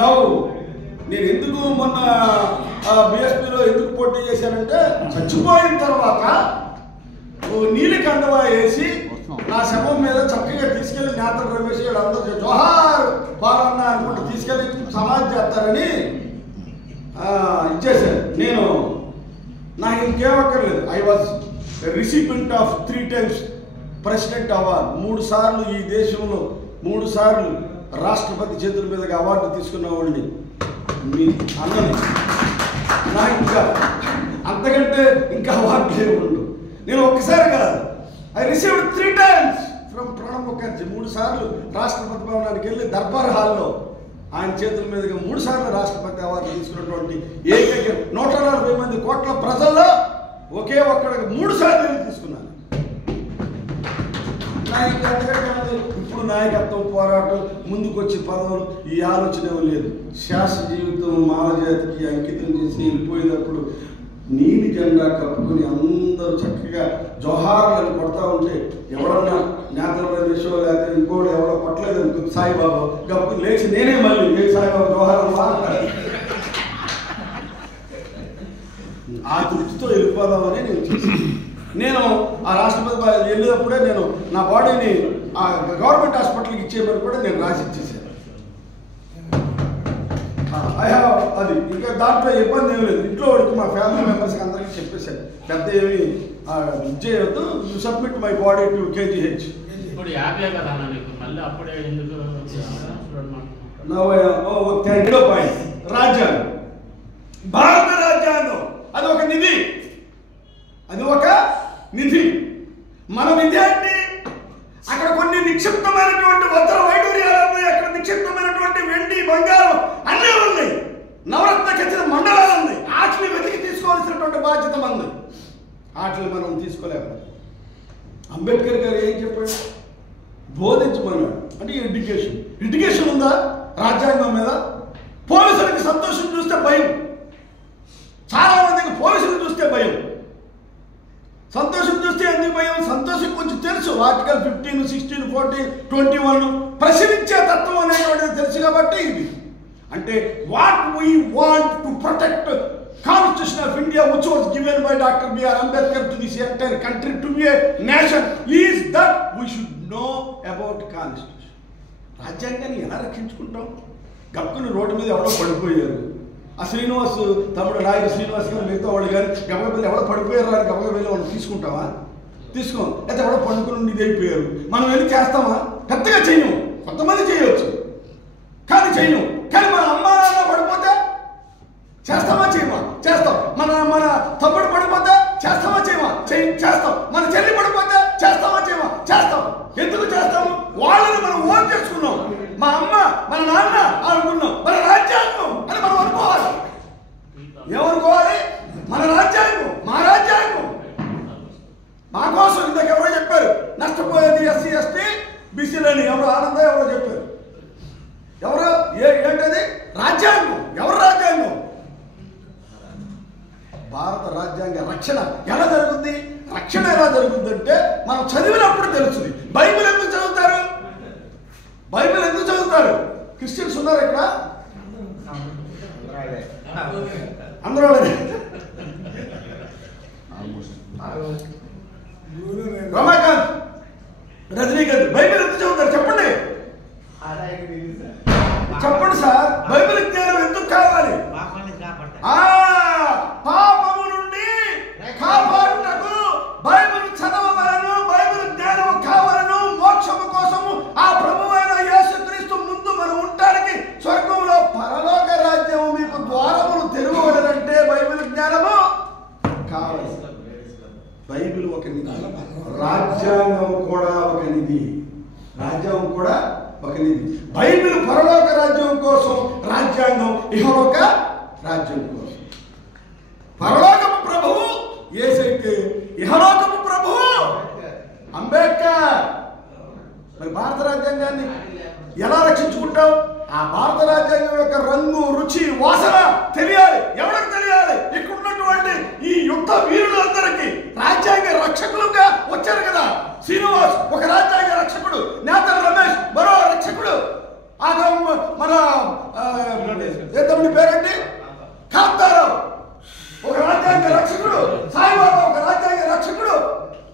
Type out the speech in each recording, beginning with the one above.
నవ్వు నేను ఎందుకు మొన్న బిఎస్పీలో ఎందుకు పోటీ చేశానంటే చచ్చిపోయిన తర్వాత నీలి కండవా వేసి నా శవం మీద చక్కగా తీసుకెళ్లి నేతల రమేష్ గారు అందరూ జోహార్ బాలన్న అనుకుంటూ తీసుకెళ్లి సమాజ్ చేస్తారని ఇచ్చేసాను. నేను నాకు ఇంకేమక్కర్లేదు. I was recipient of 3 times president award. 3 సార్లు ఈ దేశంలో 3 సార్లు రాష్ట్రపతి చేతుల మీదుగా అవార్డు తీసుకున్న వాళ్ళని మీ అన్నని. నాకు ఇంకా అంతకంటే ఇంకా అవార్డులు ఏమి ఉండవు. నేను ఒక్కసారి కాదు, I received 3 times from Pranab Mukherjee. 3 సార్లు రాష్ట్రపతి భవనానికి వెళ్ళి దర్బార్ హాల్లో ఆయన చేతుల మీదుగా 3 సార్లు రాష్ట్రపతి అవార్డు తీసుకున్నటువంటి ఏకైక 140 మంది కోట్ల ప్రజల్లో ఒకే ఒక్కడికి 3 సార్లు వెళ్ళి తీసుకున్నాను. ఇప్పుడు నాయకత్వం పోరాటం ముందుకొచ్చి పదవులు ఈ ఆలోచన లేదు. శాస్త్ర జీవితం మానవ జాతికి అంకితం చేసి వెళ్ళిపోయేటప్పుడు నీలి జెండా కప్పుకొని అందరూ చక్కగా జోహార్లను కొడతా ఉంటే ఎవడన్నా నేతల రమేషో లేకపోతే ఇంకోటి ఎవరో కొట్టలేదు అనుకుంది సాయిబాబు కప్పు లేచి నేనే మళ్ళీ ఏ సాయిబాబు జోహార్లు మాట్లాడాలి. ఆ దృష్టితో వెళ్ళిపోదామని నేను చేశాను. నేను ఆ రాష్ట్రపతి వెళ్ళేటప్పుడే నేను నా బాడీని ఆ గవర్నమెంట్ హాస్పిటల్కి ఇచ్చేయమని కూడా నేను రాసి ఇచ్చేసాను. అది ఇంకా దాంట్లో ఇబ్బంది ఏమి లేదు. ఇంట్లో వాడికి మా ఫ్యామిలీ మెంబర్స్కి అందరికీ చెప్పేశాను, పెద్ద ఏమి చేయొద్దు, you submit my body to KGH. రాజ్యాంగం, భారత రాజ్యాంగం అది ఒక నిధి, అది ఒక నిధి. మన నిధి అంటే అక్కడ కొన్ని నిక్షిప్తమైనటువంటి వజ్ర వైడూర్యాలు ఉన్నాయి, అక్కడ నిక్షిప్తమైనటువంటి వెండి బంగారం అన్నీ ఉన్నాయి, నవరత్న ఖచ్చిత మండలాలు ఉన్నాయి. వాటిని వెతికి తీసుకోవాల్సినటువంటి బాధ్యత మంది. వాటిని మనం తీసుకోలేము. అంబేద్కర్ గారు ఏం చెప్పాడు? బోధించమన్నాడు. అంటే ఎడ్యుకేషన్ ఉందా రాజ్యాంగం మీద? పోలీసులకి సంతోషం చూస్తే భయం, చాలా మందికి పోలీసులు చూస్తే భయం. సంతోషం చూస్తే ఎందుకు భయం? సంతోషం కొంచెం తెలుసు, ఆర్టికల్ 15, 16, 14, 21 ప్రశ్నించే తత్వం అనేటువంటిది తెలుసు కాబట్టి ఇది. అంటే what we want to protect constitution of India which was given by doctor BR Ambedkar to this entire country to be a nation is that we should know about constitution. రాజ్యాంగాన్ని ఎలా రక్షించుకుంటాం? గక్కుని రోడ్డు మీద ఎవడో పడిపోయారు, ఆ శ్రీనివాస్ తమ్ముడు నాయకు శ్రీనివాస్ గారు మిగతా వాళ్ళు కానీ గబగబెల్లి ఎవడో పడిపోయారు అని గబగబెల్లి వాళ్ళు తీసుకుంటామా? తీసుకోం. అయితే ఎవడో పండుకుని ఇది అయిపోయారు మనం వెళ్ళి చేస్తామా? పెద్దగా చేయము, కొంతమంది చేయవచ్చు కానీ చేయము. కానీ మన అమ్మ నాన్న పడిపోతే చేస్తామా చేయమా? చేస్తాం. మన తమ్ముడు పడిపోతే చేస్తామా చేయమా? చేస్తాం. మన చెల్లి పడిపోతే చేస్తామా చేయమా? చేస్తాం. ఎందుకు చేస్తాము? వాళ్ళని మనం ఓన్ చేసుకున్నాం. మా అమ్మ మన నాన్న అనుకున్నాం, మన రాజ్యాంగం అని మనం అనుకోవాలి. ఏమనుకోవాలి? మన రాజ్యాంగం, మా రాజ్యాంగం మా కోసం. ఇందాక ఎవరో చెప్పారు నష్టపోయేది SC ST BCలని, ఎవరో ఆనంద ఎవరో చెప్పారు. ఎవరో ఏంటది? రాజ్యాంగం. ఎవరు రాజ్యాంగం? భారత రాజ్యాంగ రక్షణ ఎలా జరుగుతుంది? రక్షణ ఎలా జరుగుతుందంటే మనం చదివినప్పుడు తెలుస్తుంది. బైబిల్ ఎందుకు చదువుతారు? బైబిల్ ఎందుకు చదువుతారు? క్రిస్టియన్స్ ఉన్నారు ఇక్కడ? అందరూ రమాకాంత్, రజనీకాంత్ బైబిల్ ఎందుకు చదువుతారు చెప్పండి? చెప్పండి సార్, బైబిల్ జ్ఞానం ఎందుకు కావాలి? పాపము నుండి కాపాడుటకు బైబిల్ చదవవలను, బైబిల్ జ్ఞానం కావాలను. మోక్షము కోసము ఆ ప్రభువైన యేసుక్రీస్తు ముందు మనం ఉండడానికి స్వర్గంలో పరలోక రాజ్యము మీకు ద్వారములు తెరవవలనంటే బైబిల్ జ్ఞానము కావాలి. బైబిల్ ఒక నిధి, రాజ్యాంగం కూడా ఒక నిధి. రాజ్యాంగం కూడా ఒక నిధి. బైబిల్ పరలోక రాజ్యం కోసం, రాజ్యాంగం ఇహలోక రాజ్యం కోసం. పరలోకపు ప్రభువు యేసైతే ఇహలోకపు ప్రభువు అంబేద్కర్. మరి భారత రాజ్యాంగాన్ని ఎలా రక్షించుకుంటాం? ఆ భారత రాజ్యాంగం యొక్క రంగు, రుచి, వాసన తెలియాలి. ఎవరికి తెలియాలి? ఇక్కడ ఉన్నటువంటి ఈ యుద్ధ వీరులందరికీ రాజ్యాంగ రక్షకులుగా వచ్చారు కదా. శ్రీనివాస్ ఒక రాజ్యాంగ రక్షకుడు, నేతల రమేష్ మరో రక్షకుడు. మన తమ్ముడి పేరండి కాంతారావు ఒక రాజ్యాంగ రక్షకుడు, సాయిబాబా ఒక రాజ్యాంగ రక్షకుడు,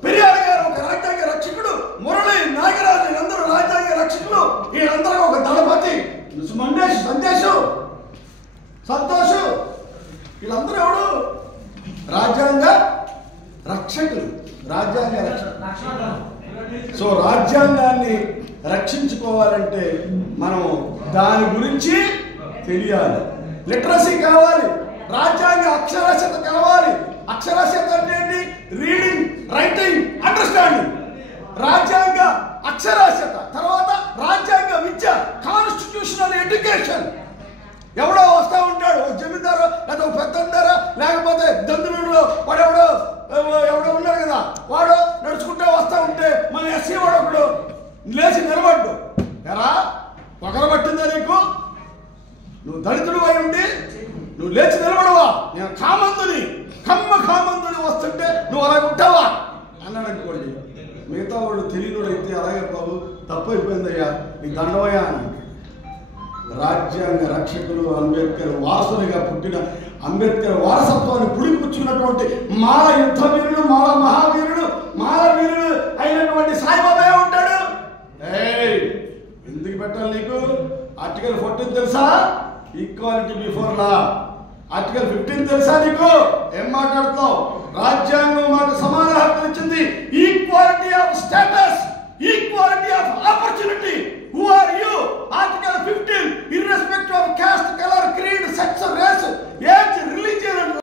పెరియార్ గారు ఒక రాజ్యాంగ రక్షకుడు, మురళి నాగరాజు వీళ్ళందరూ రాజ్యాంగ రక్షకులు. వీళ్ళందరూ ఒక దళపతి మండేష్ సంతోష్ వీళ్ళందరూ ఎవడు రాజ్యాంగ రక్షకులు. సో రాజ్యాంగాన్ని రక్షించుకోవాలంటే మనం దాని గురించి తెలియాలి, లిటరసీ కావాలి, రాజ్యాంగ అక్షరాస్యత కావాలి. అక్షరాస్యత అంటే ఏంటి? Reading, writing, understanding. రాజ్యాంగ అక్షరాస్యత, తర్వాత రాజ్యాంగ విద్య, కాన్స్టిట్యూషనల్ ఎడ్యుకేషన్. ఎవడో వస్తూ ఉంటాడు, ఒక జమీందారు లేదా ఒక పెద్దందారా లేకపోతే దందులలో వాడెవడో ఉన్నాడు కదా, వాడు నడుచుకుంటూ వస్తూ ఉంటే మన ఎస్సీ వాడు ఒకడు లేచి నిలబడ్డు. ఎరా పొగర పట్టిందా నీకు? నువ్వు దళితుడు అయి ఉండి నువ్వు లేచి నిలబడవా? నేను కామందుని వస్తుంటే నువ్వు అలాగ ఉంటావా అన్నాడు అనుకోండి. మిగతా వాళ్ళు తెలియనుడు అయితే అలాగే బాబు తప్పు అయిపోయిందయ్యా నీ దండవయ్యా అని. రాజ్యాంగ రక్షకులు అంబేద్కర్ వారసునిగా పుట్టిన అంబేద్కర్ వారసత్వాన్ని పుడిపుచ్చుకున్నటువంటి మాల యుద్ధ వీరుడు, మాల మహావీరుడు, మాల వీరుడు అయినటువంటి సాయిబాబా ఉంటాడు. ఎందుకు పెట్టాలి నీకు? ఆర్టికల్ 14 తెలుసా? Equality before law. ఆర్టికల్ 15 తెలుసా నీకు? ఏం మాట్లాడుతావు? రాజ్యాంగ